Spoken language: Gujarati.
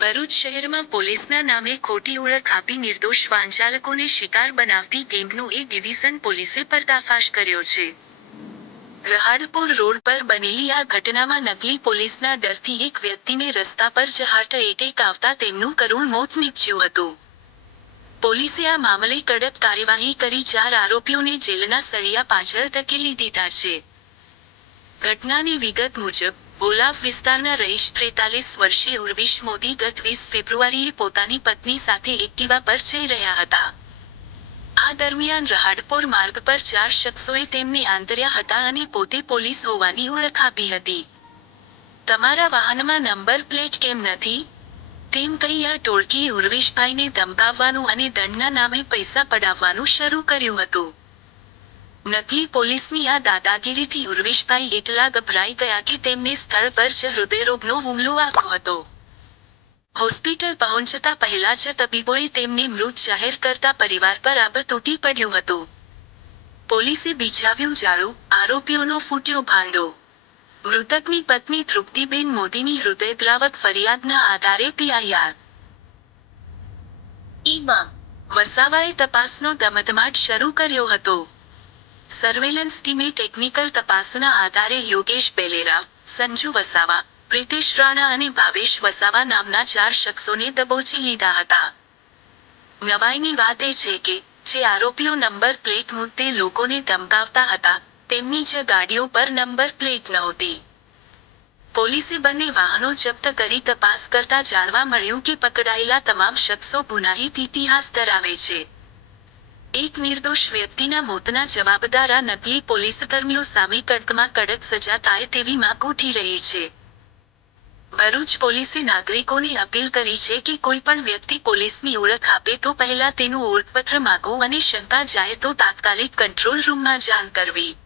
ભરૂચ શહેરમાં પોલીસના નામે ખોટી ઓળખ આપી નિર્દોષ વાહન ચાલકોને શિકાર બનાવતી ગેંગનો એ ડિવિઝન પોલીસે પર્દાફાશ કર્યો છે. રહાડપુર રોડ પર બનેલી આ ઘટનામાં નકલી પોલીસના ડરથી એક વ્યક્તિને રસ્તા પર જ હાર્ટ એટેક આવતા તેમનું કરુણ મોત નીપજ્યું હતું. પોલીસે આ મામલે કડક કાર્યવાહી કરી 4 આરોપીઓને જેલના સળિયા પાછળ ધકેલી દીધા છે. ઘટનાની વિગત મુજબ બોલાવ વિસ્તારના રહીશ 43 વર્ષીય ઉર્વિશ મોદી ગત 20 ફેબ્રુઆરીએ પોતાની પત્ની સાથે એક્ટિવા પર જઈ રહ્યા હતા. આ દરમિયાન રહાડપોર માર્ગ પર 4 શખ્સોએ તેમને આંતર્યા હતા અને પોતે પોલીસ હોવાની ઓળખ આપી હતી. તમારા વાહનમાં નંબર પ્લેટ કેમ નથી? તેમ કહી આ ટોળકીએ ઉર્વિશભાઈને ધમકાવવાનું અને દંડના નામે પૈસા પડાવવાનું શરૂ કર્યું હતું. નકલી પોલીસની આ દાદાગીરીથી ઉર્વિશભાઈ એટલા ગભરાઈ ગયા કે તેમને સ્થળ પર જ હૃદયરોગનો હુમલો આવ્યો હતો. હોસ્પિટલ પહોંચતા પહેલા જ તબીબોએ તેમને મૃત જાહેર કરતા પરિવાર પર આભ તૂટી પડ્યું હતું. પોલીસે બિછાવ્યું જાળું, આરોપીઓનો ફૂટ્યો ભાંડો. મૃતકની પત્ની તૃપ્તિબેન મોદીની હૃદયદ્રાવક ફરિયાદના આધારે પીઆઈઆર. ઈમાં વસાવાએ તપાસનો ધમધમાટ શરૂ કર્યો હતો. સર્વેલન્સ ટીમે ટેકનિકલ તપાસના આધારે યોગેશ બેલેરા, સંજુ વસાવા, પ્રિતેશ રાણા અને ભાવેશ વસાવા નામના 4 શખ્સોને દબોચી લીધા હતા. નવાઈની વાત એ છે કે જે આરોપીઓ નંબર પ્લેટ મુદ્દે લોકોને ધમકાવતા હતા, તેમની જ ગાડીઓ પર નંબર પ્લેટ નહોતી. પોલીસે બંને વાહનો જપ્ત કરી તપાસ કરતા જાણવા મળ્યું કે પકડાયેલા તમામ શખ્સો ગુનાહિત ઇતિહાસ ધરાવે છે. એક નિર્દોષ વ્યક્તિના મોતના જવાબદાર આ નકલી પોલીસકર્મીઓ સામે કડકમાં કડક સજા થાય તેવી માંગ ઉઠી રહી છે. ભરૂચ પોલીસે નાગરિકોને અપીલ કરી છે કે કોઈ પણ વ્યક્તિ પોલીસની ઓળખ આપે તો પહેલા તેનું ઓળખપત્ર માંગો અને શંકા જાય તો તાત્કાલિક કંટ્રોલ રૂમમાં જાણ કરવી.